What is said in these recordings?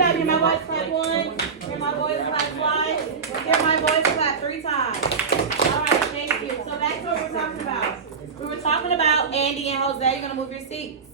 up. Hear my voice clap once. Hear my voice clap twice. Hear my voice clap 3 times. All right, thank you. So back to what we're talking about. We were talking about Andy and Jose. You're gonna move your seats.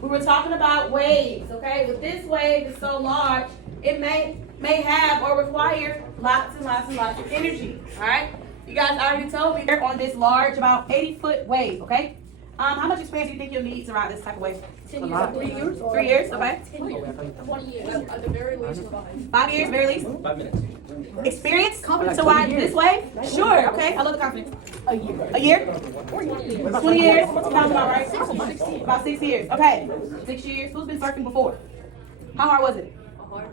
We were talking about waves. Okay, with this wave is so large, it may have or require lots and lots and lots of energy. All right. You guys already told me they're on this large, about 80-foot wave. Okay. How much experience do you think you'll need to ride this type of wave? 10 years. 3 years. 3 years, okay. 10 years. 1 year. At the very least, 5. 5 years, very least. 5 minutes. Experience to ride this wave? Sure, okay. I love the confidence. A year. A year? 20 years? Sounds about right. 6 or 16. About 6 years. Okay. 6 years. Who's been surfing before? How hard was it?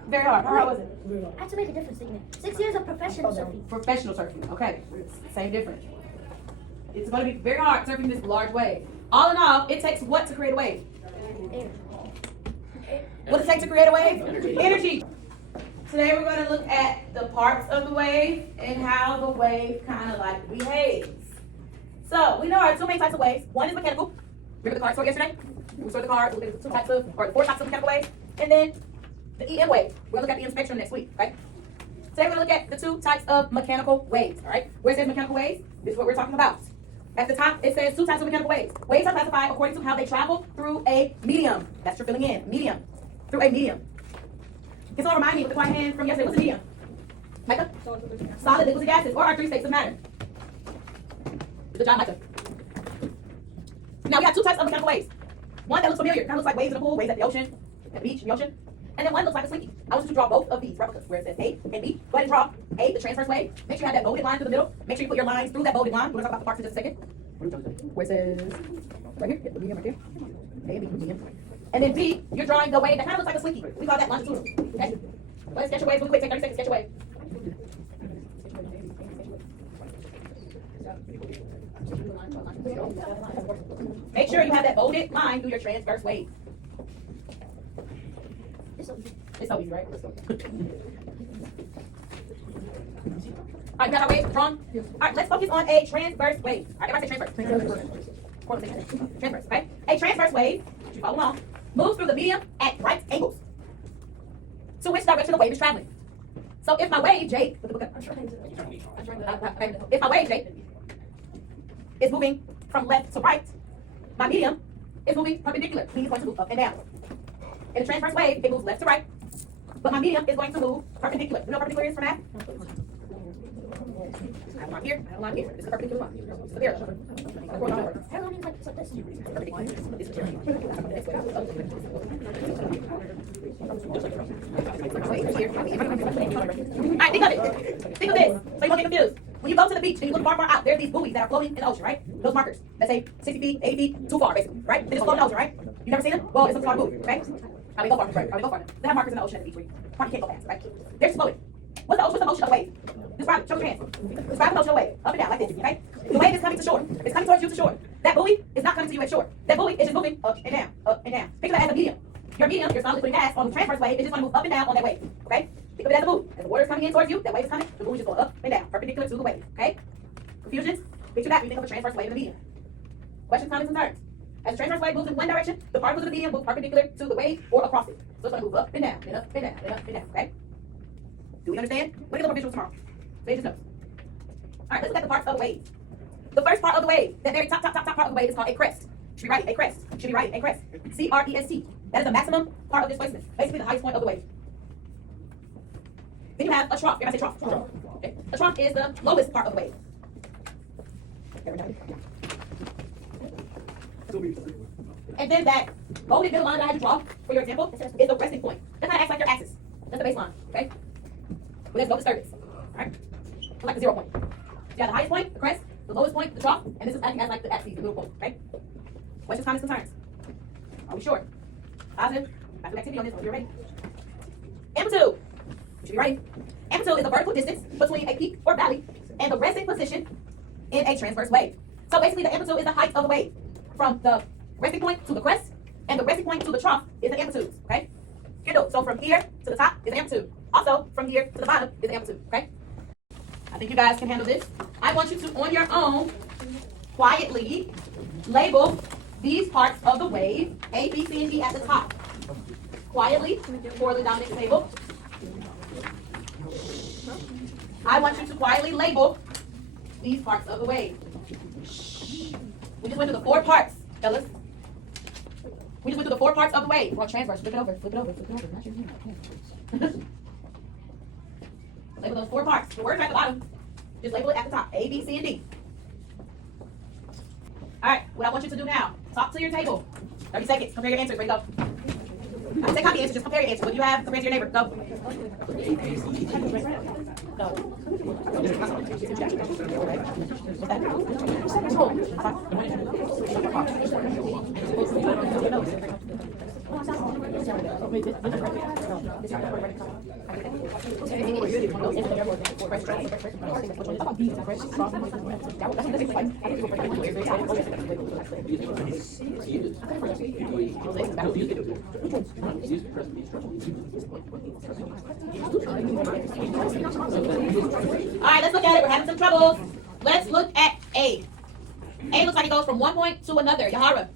Very hard. How hard was it? I have to make a difference, didn't it? 6 years of professional surfing. Professional surfing. Okay. Same difference. It's going to be very hard surfing this large wave. All in all, it takes what to create a wave? Air. What does it take to create a wave? Energy. Today we're going to look at the parts of the wave and how the wave kind of like behaves. So we know there are 2 main types of waves. One is mechanical. Remember the card story yesterday? We saw the card, we looked at the 2 types of, or 4 types of mechanical waves. And then the EM wave. We'll look at the EM spectrum next week, right? Today we're going to look at the 2 types of mechanical waves, all right? Where it says mechanical waves, this is what we're talking about. At the top, it says 2 types of mechanical waves. Waves are classified according to how they travel through a medium. That's your filling in. Medium. Through a medium. Can someone remind me with the quiet hand from yesterday? What's a medium? Micah? Solid, liquids, and gases. Or our 3 states of matter. Good job, Micah. Now, we have 2 types of mechanical waves. One that looks familiar. Kind of looks like waves in the pool, waves at the ocean, at the beach, in the ocean. And then one looks like a slinky. I want you to draw both of these replicas where it says A and B. Go ahead and draw A, the transverse wave. Make sure you have that bolded line through the middle. Make sure you put your lines through that bolded line. We're going to talk about the parts in just a second. Where it says, right here, the medium right there. A and B, medium. And then B, you're drawing the wave that kind of looks like a slinky. We call that longitudinal. Okay? Go ahead and sketch your wave really quick. Take 30 seconds, sketch your wave. Make sure you have that bolded line through your transverse wave. It's so easy, right? Let's go. All right, we got our wave drawn. All right, let's focus on a transverse wave. All right, everybody say transverse. Transverse, okay? A transverse wave, you follow along, moves through the medium at right angles to which direction the wave is traveling. So if my wave, J, if my wave, J, is moving from left to right, my medium is moving perpendicular, meaning it's going to move up and down. In a transverse wave, it moves left to right, but my medium is going to move perpendicular. You know what perpendicular is for math? I have a line here, I have a line here. This is a perpendicular line. This is a parallel. Parallel means like this. Perpendicular. This is Alright, think of it. Think of this. So you won't get confused. When you go to the beach and you look far, far out, there are these buoys that are floating in the ocean, right? Those markers that say 60 feet, 80 feet, too far, basically, right? They just float in the ocean, right? You never seen them? Well, it's a small buoy, okay? Probably go far, right? Probably go far. They have markers in the ocean at the beach where you probably can't go fast, right? They're just floating. What's the motion of the wave? Describe it. Show your hands. Describe the motion of the wave. Up and down, like this, okay? The wave is coming to shore. It's coming towards you to shore. That buoy is not coming to you at shore. That buoy is just moving up and down, up and down. Think of that as a medium. Your medium, your solid liquid gas on the transverse wave, is just going to move up and down on that wave, okay? Think of it as a buoy. As the water is coming in towards you, that wave is coming, the buoy is just going up and down, perpendicular to the wave, okay? Confusions? Picture that when you think of a transverse wave and a medium. Questions, comments, and turns. As the transverse wave moves in one direction, the particles of the medium move perpendicular to the wave or across it. So it's going to move up and down, and up and down, and up and down, okay? Do we understand? We're going to look more visuals tomorrow. So just notes. All right, let's look at the parts of the wave. The first part of the wave, that very top part of the wave is called a crest. Should be writing a crest. Should be writing a crest. C-R-E-S-T. That is the maximum part of displacement. Basically the highest point of the wave. Then you have a trough. Everybody say trough. Okay. A trough is the lowest part of the wave. And then that bolded middle line that I had to draw for your example is the resting point. That kind of acts like your axis. That's the baseline. Okay? But there's no disturbance. Alright? So like the 0 point. So you have the highest point, the crest, the lowest point, the trough, and this is acting as like the axis, the middle point. Okay? Questions, comments, concerns? Are we sure? Positive? I do activity on this one. You're ready. Amplitude. You should be ready. Amplitude is the vertical distance between a peak or valley and the resting position in a transverse wave. So basically the amplitude is the height of the wave. From the resting point to the crest, and the resting point to the trough is the amplitude. Okay? So from here to the top is the amplitude. Also, from here to the bottom is the amplitude. Okay? I think you guys can handle this. I want you to, on your own, quietly label these parts of the wave, A, B, C, and D at the top. quietly for the dominant table. I want you to quietly label these parts of the wave. Shh. We just went through the 4 parts, fellas. We just went through the 4 parts of the wave. We're on transverse. Flip it over. Flip it over. Flip it over. Not your hand. Label those 4 parts. The words are at the bottom. Just label it at the top. A, B, C, and D. All right. What I want you to do now, talk to your table. 30 seconds. Compare your answers. Ready, go. I say copy your answers. Just compare your answers. What do you have? Compare to your neighbor. Go. All right, let's look at it. We're having some troubles. Let's look at A. A looks like it goes from one point to another. Yahara,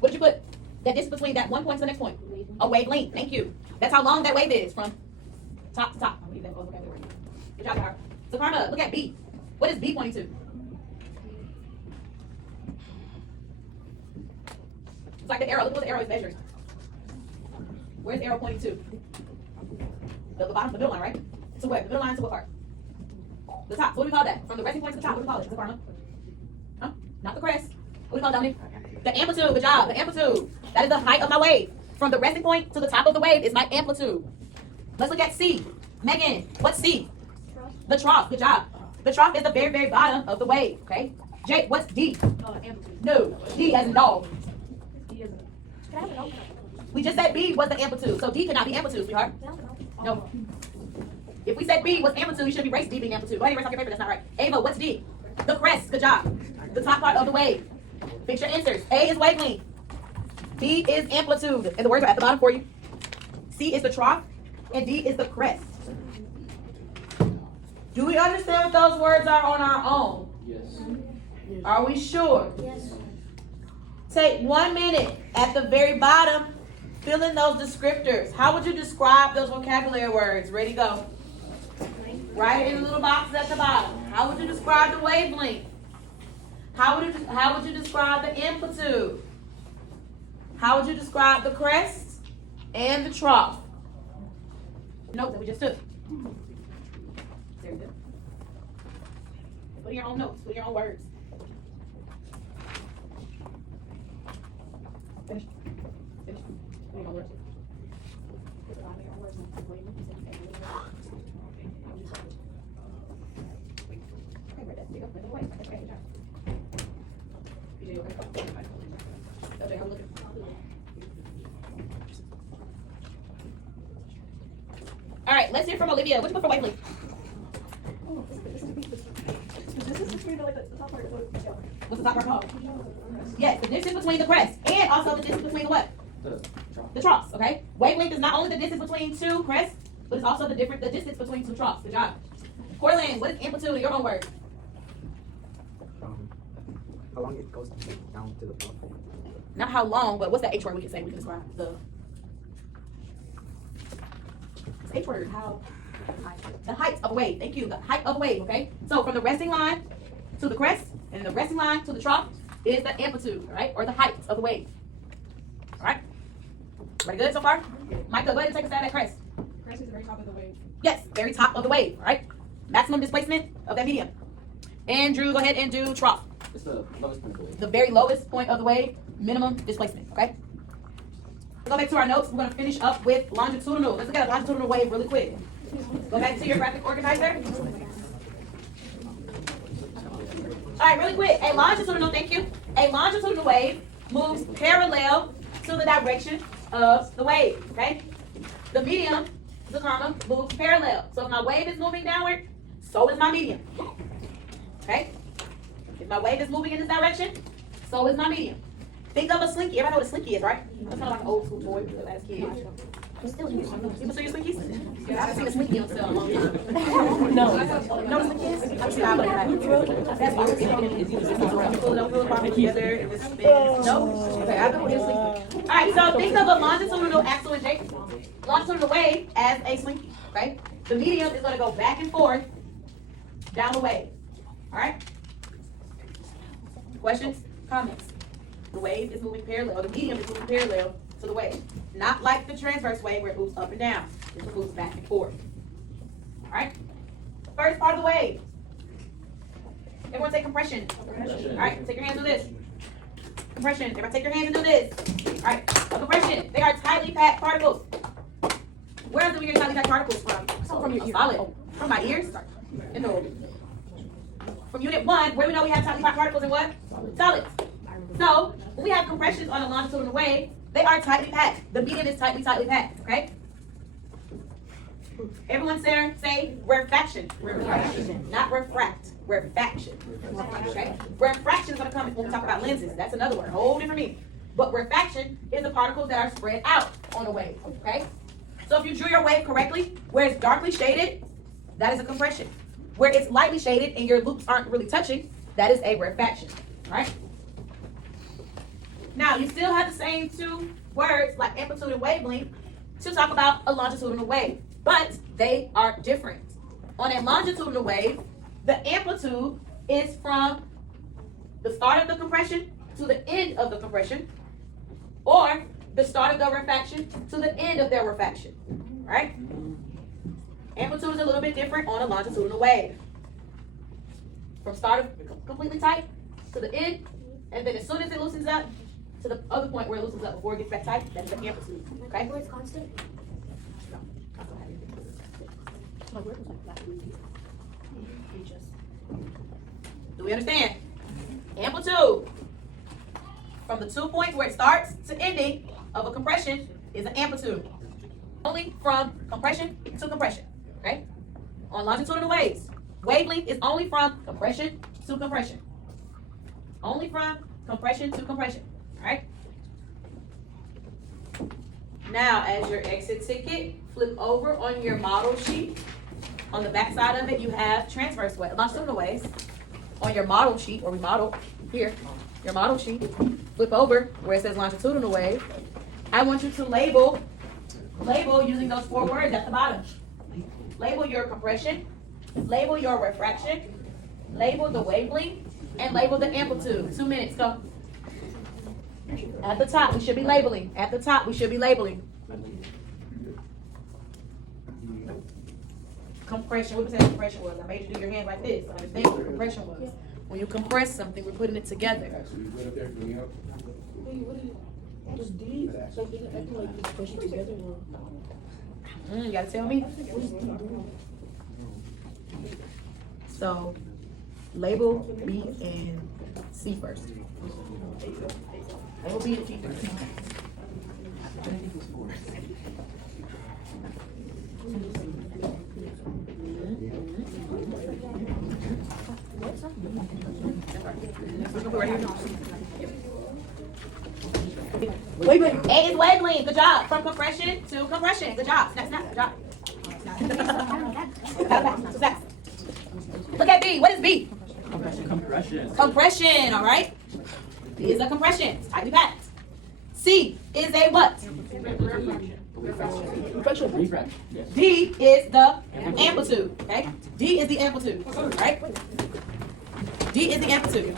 what did you put? That distance between that one point to the next point. A wavelength. Thank you. That's how long that wave is from top to top. Good job, Yahara. So Karma, look at B. What is B pointing to? It's like the arrow. Look what the arrow is measuring. Where's the arrow pointing to? The bottom, the middle line, right? To what? The middle line to what part? The top. So what do we call that? From the resting point to the top, what do we call it? Is it Karma? Huh? Not the crest. What do we call it, Dominic? The amplitude. Good job. The amplitude. That is the height of my wave. From the resting point to the top of the wave is my amplitude. Let's look at C. Megan, what's C? The trough. Good job. The trough is the very, very bottom of the wave. Okay. Jake, what's D? Amplitude. No. D as in dog. D isn't. Can I have a note? We just said B was the amplitude. So D cannot be amplitude, sweetheart. Can I have a note? No. If we said B was amplitude, you should be race D being amplitude. Go ahead and erase off your paper. That's not right. Ava, what's D? The crest. Good job. The top part of the wave. Fix your answers. A is wavelength. B is amplitude. And the words are at the bottom for you. C is the trough. And D is the crest. Do we understand what those words are on our own? Yes. Are we sure? Yes. Take 1 minute at the very bottom. Fill in those descriptors. How would you describe those vocabulary words? Ready, go. Write it in the little boxes at the bottom. How would you describe the wavelength? How would you describe the amplitude? How would you describe the crest and the trough? Note that we just took. Very good. Put in your own notes. Put in your own words. Finish. Finish. Put in your own words. Put in your own words. Okay, right there. There you go. Right away. Okay, good job. PJ, okay. Okay, I'm looking. All right, let's hear from Olivia. What you put for wavelength? This is between like the top part. What's the top part called? Yes, the distance between the crest and also the distance between the what? The troughs, okay? Wavelength is not only the distance between 2 crests, but it's also the distance between 2 troughs. Good job. Corlin, what is amplitude in your own words? How long it goes down to the bottom. Not how long, but what's that H word we can say? We can describe the H word. How? The height of a wave. Thank you. The height of a wave, okay? So from the resting line to the crest and the resting line to the trough is the amplitude, all right? Or the height of the wave. All right? Ready good so far? Micah, go ahead and take us out of that crest. Crest is the very top of the wave. Yes, very top of the wave, all right? Maximum displacement of that medium. Andrew, go ahead and do trough. It's the lowest point of the wave. The very lowest point of the wave, minimum displacement, okay? Let's go back to our notes. We're going to finish up with longitudinal. Let's look at a longitudinal wave really quick. Go back to your graphic organizer. All right, really quick. A longitudinal, thank you. A longitudinal wave moves parallel to the direction of the wave, okay? The medium, the comma, moves parallel. So if my wave is moving downward, so is my medium, okay? If my wave is moving in this direction, so is my medium. Think of a slinky. Everybody know what a slinky is, right? That's kind of like an old school toy we played as kids. Still use it. People still use Swinkies? Yeah, I haven't seen a Swinkie on sale in a long time. No. You know what a Swinkie is? I'm sure I would have. That's why you pull it up, pull it apart together, and just spin. No? Okay, I know what a Swinkie. Alright, so think of a longitudinal axle adjacent. Longitudinal wave as a Swinkie, okay? The medium is gonna go back and forth down the wave. Alright? Questions? Comments? The wave is moving parallel, the medium is moving parallel to the wave. Not like the transverse wave where it moves up and down. It moves back and forth. Alright? First part of the wave. Everyone say compression. Alright, take your hands and do this. Compression. Everybody take your hands and do this. Alright, compression. They are tightly packed particles. Where do we get tightly packed particles from? From your ear. Solid. From my ears? No. From unit 1, where we know we have tightly packed particles in what? Solids. So, when we have compressions on a longitudinal wave, they are tightly packed. The medium is tightly packed, okay? Everyone say rarefaction. Rarefaction. Not refract. Rarefaction. Okay? Rarefaction is going to come when we talk about lenses. That's another word, whole different meaning. But rarefaction is the particles that are spread out on a wave, okay? So if you drew your wave correctly, where it's darkly shaded, that is a compression. Where it's lightly shaded and your loops aren't really touching, that is a rarefaction, right? Now, you still have the same two words like amplitude and wavelength to talk about a longitudinal wave, but they are different. On a longitudinal wave, the amplitude is from the start of the compression to the end of the compression, or the start of the rarefaction to the end of their rarefaction, right? Amplitude is a little bit different on a longitudinal wave. From start of completely tight to the end, and then as soon as it loosens up, to the other point where it loosens up before it gets back tight, that is the amplitude. Okay? Where it's constant. Do we understand? Amplitude. From the 2 points where it starts to ending of a compression is an amplitude. Only from compression to compression. Okay? On longitudinal waves, wavelength is only from compression to compression. Only from compression to compression. Alright? Now, as your exit ticket, flip over on your model sheet. On the back side of it, you have transverse wave, longitudinal waves. On your model sheet, or we model here, your model sheet, flip over where it says longitudinal wave. I want you to label using those 4 words at the bottom. Label your compression, label your refraction, label the wavelength, and label the amplitude. 2 minutes, go. At the top, we should be labeling. At the top, we should be labeling. Compression, what percent compression was? I made you do your hand like this. Understand what compression was. When you compress something, we're putting it together. You gotta tell me. So, label B and C first. Label B and C first. Wavelength. A is wavelength. Good job. From compression to compression. Good job. Snap, snap. Good job. Snap. Look at B. What is B? Compression. Compression. All right. B is a compression. It's tightly packed. C is a what? Refraction. Yes. D is the amplitude. Okay. D is the amplitude. Right. D is the amplitude.